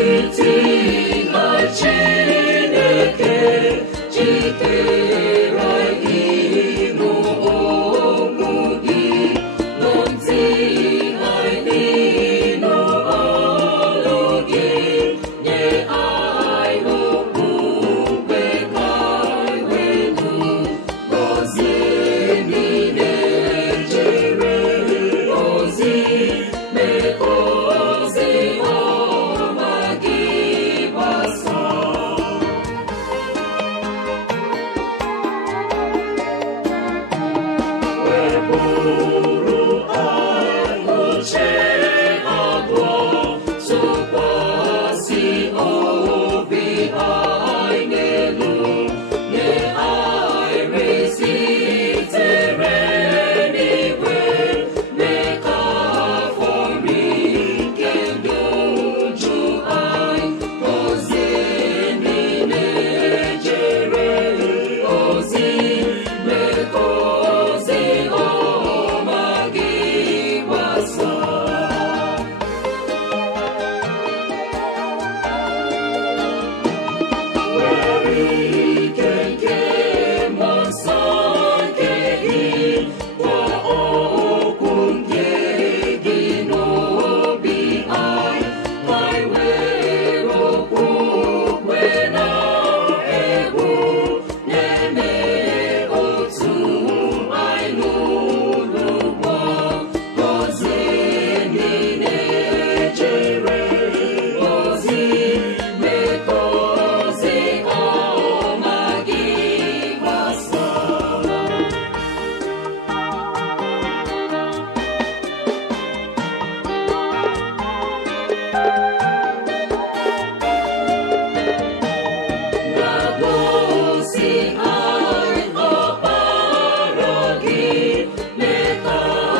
n'etiti ha Chineke jikere ịnụ okwu gị nụ ntị anyị n'ịnụ olu gị nye anyị okpukpe ka anyị wee nụ gọzie niile jere ozi mee ozi ọma gị gbasaa. Wepụrụ anyị uche abụọ tụkwasị obi anyị n'elu nye anyị sitere n'igwe mee ka afọ nri nke ndụ ju anyị gọzie niile jere ozi mee ka ozi ọma gị gbasaa. Were ike nke mmụọ nsọ nke gị gwa okwu nke gị n'obi anyị ka anyị were okwukwe na egwu na-eme otu anyị n'ụlọ ugbo gọzie niile jere ozi mee ka ozi ọma gị gbasaa. Gbagosi anyị ọkpara gị mee ka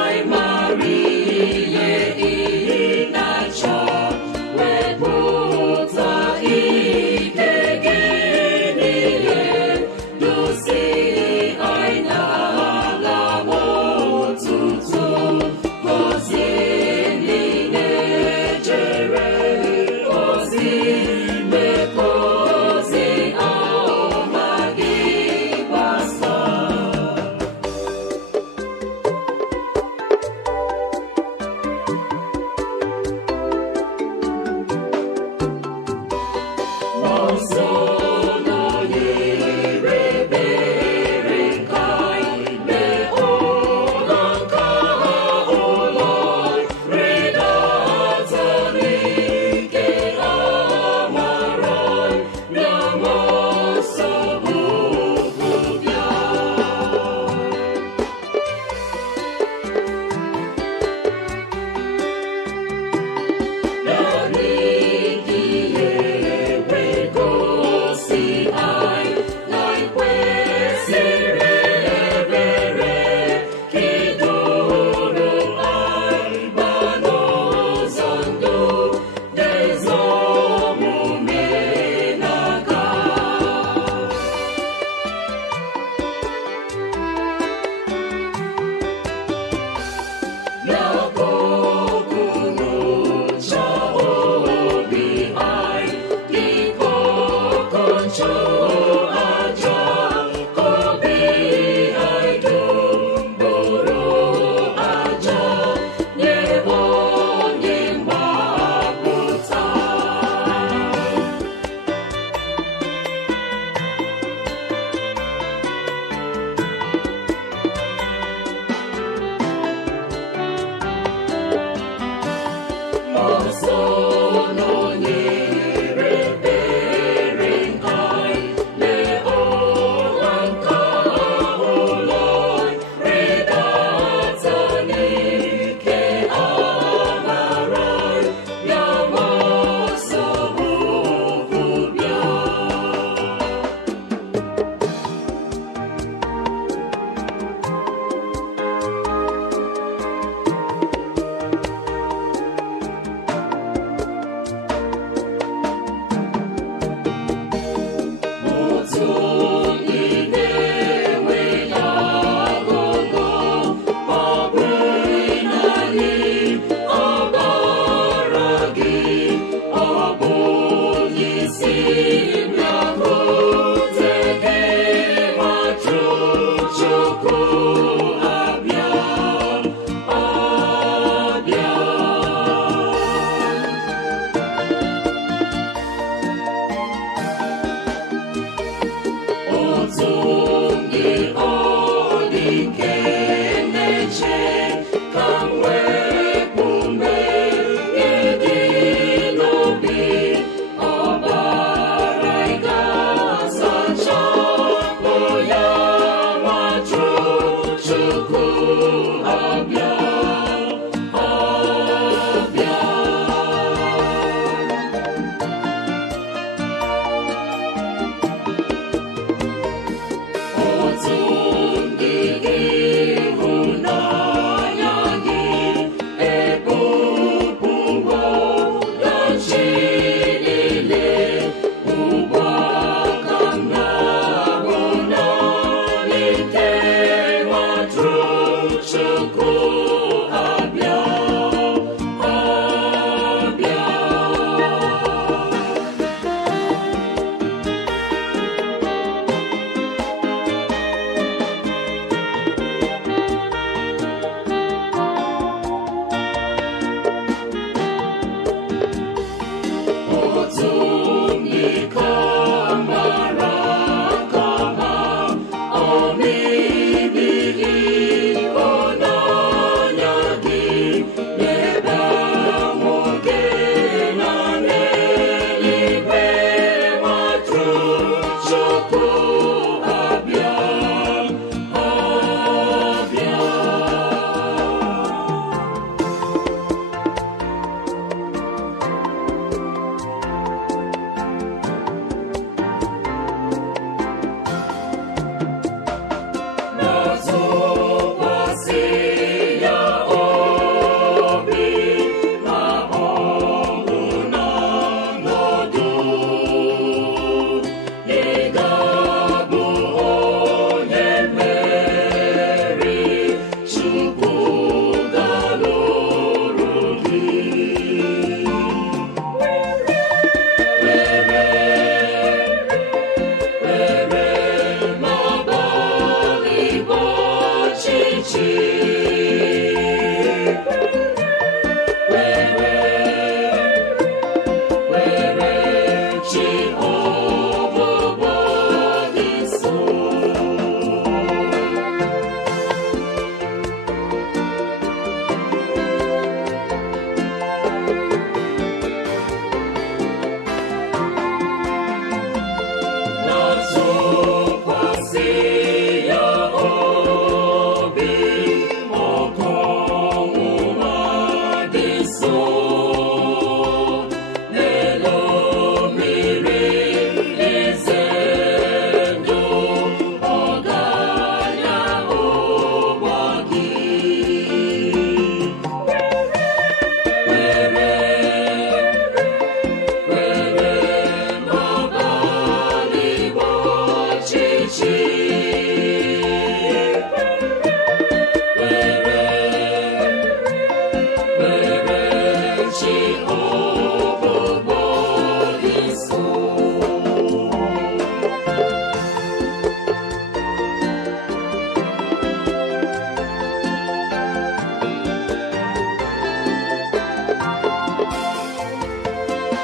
anyị mara ihe ị na-achọ wepụta ike gị niile duzi anyị n'ala otuto gọzie niile jere ozi mee ka ozi ọma gị gbasaa. Mmụọ nsọ nọnyere ebere ka anyị mee ụlọ nka ụlọ rịdata n'ike amara na mmụọ nsọ okwu bịa. Naanị gị enwego bịakwute gị, nwatụ Chukwu abịa, abịa. Otu ndị ọ dị nke na-eche ka m wepụ mmehie dị n'obi, ọbara ị ga-asachapụ ya, nwatụ Chukwu abịa, abịa. Otu ndị ịhụnanya gị ebupụwo dachi niile, ugbu a ka m na-ahụ naanị nke nwatụ Chukwu abịa, abịa. Otu ndị ka mara kama omimi ịhụnanya gị, n'ebe ahụ gị na n'eluigwe, nwatụ Chukwu abịa, abịa. Na-atụkwasị ya obi, ma ọ bụ na n'ọnọdụ, ị ga-abụ onye mmeri, Chukwu ga-alụrụ gị. Ma gbalị ọchịchị, were chi ọgbụgbọ gị so. Na-atụkwasị ya obi, ọkụ ọnwụnwa dị nso, n'elu mmiri ize ndụ, ọ ga-anya ụgbọ gị. N'abalị ọchịchị, were chi ọgbụgbọ gị so.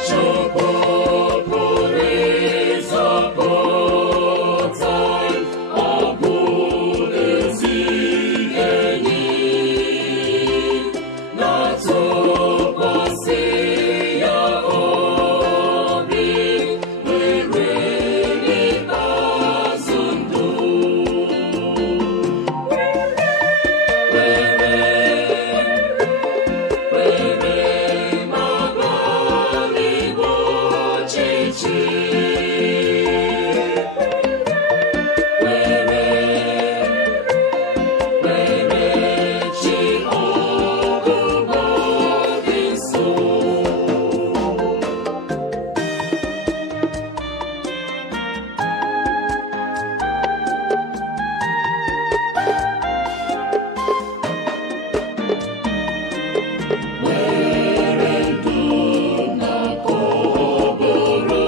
Chukwu pụrụ ịzọpụta, ọ bụ ezi enyi. Na-atụkwasị ya obi, were n'ikpeazụ ndụ, ma gbalị ọchịchị, were chi ọgbụgbọ gị so. Were ndụ na ọbụrụ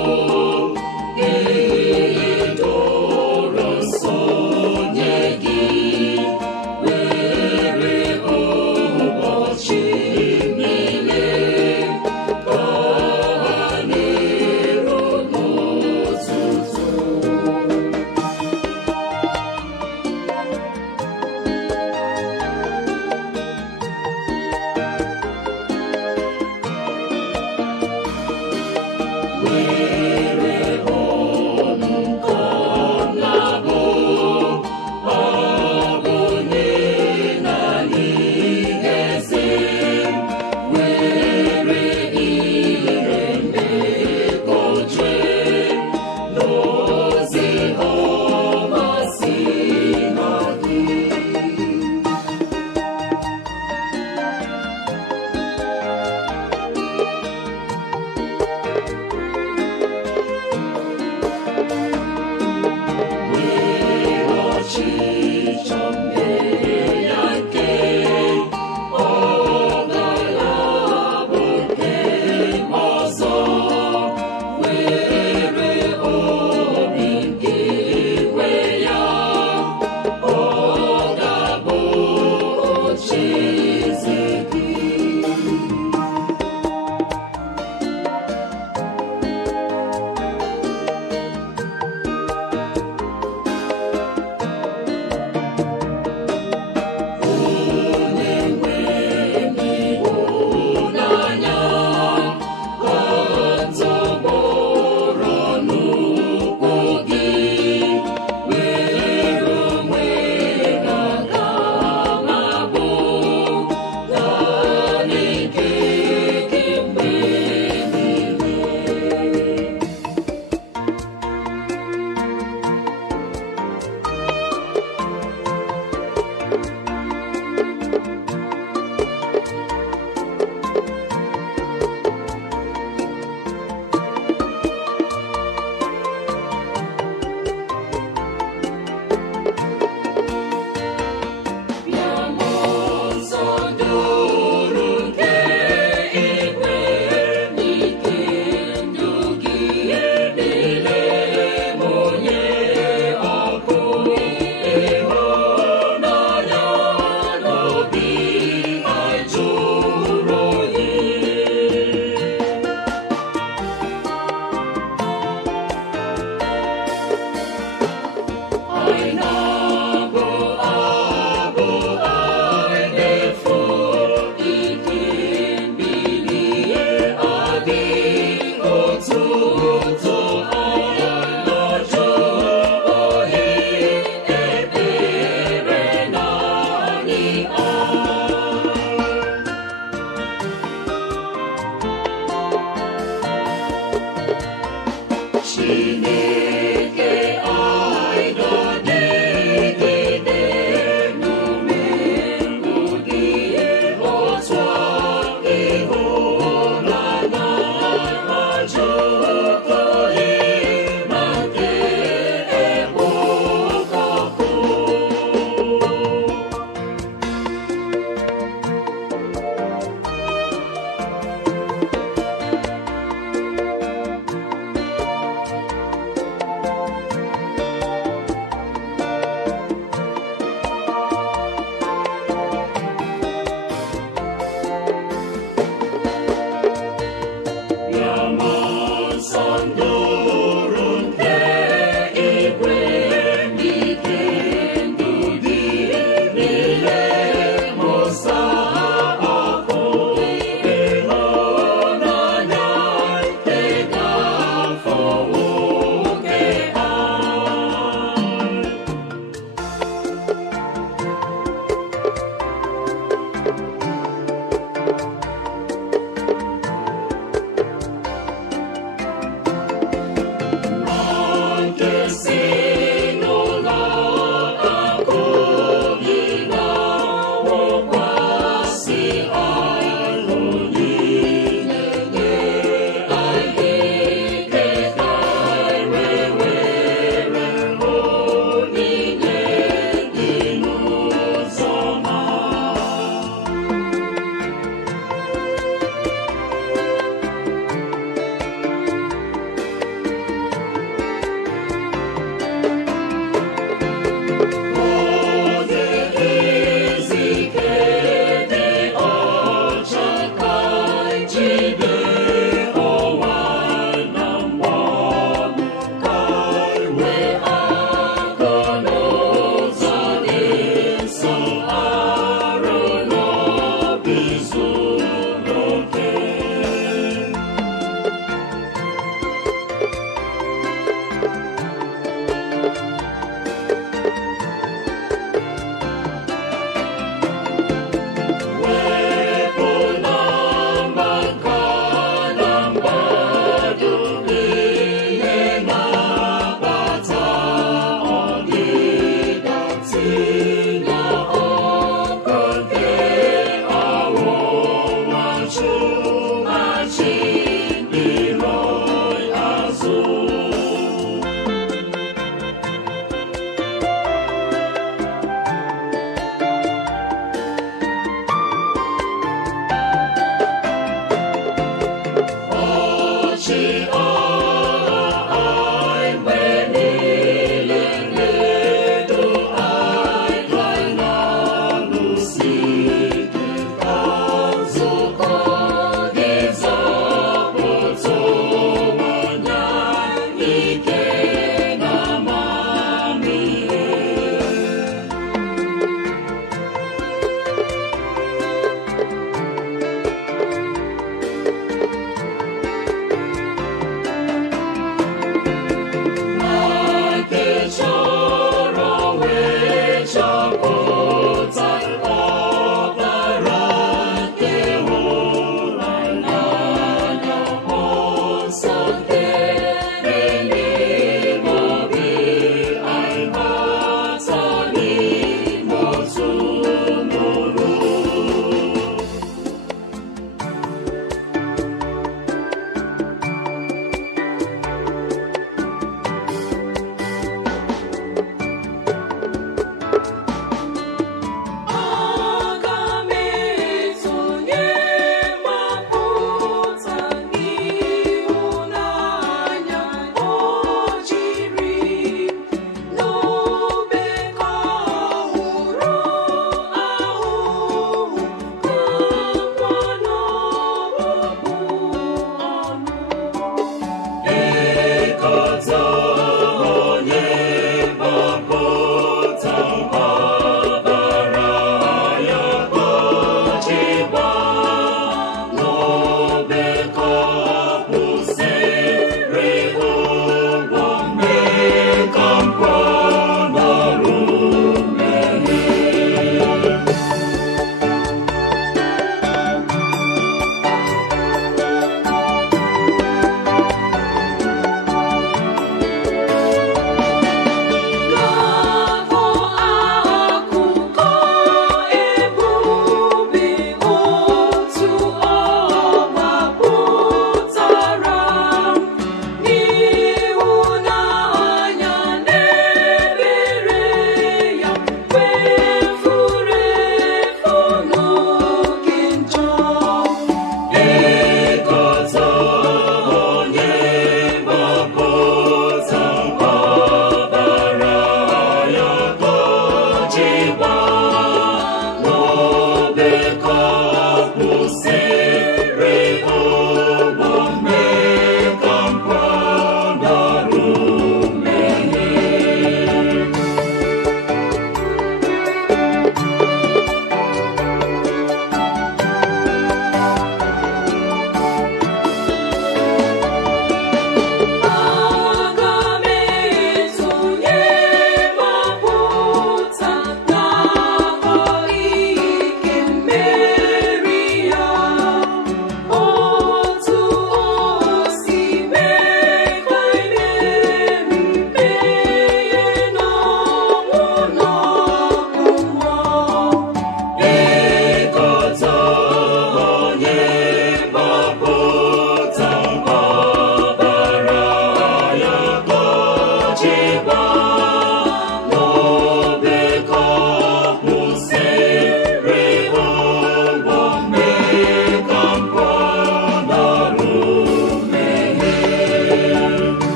Chukwu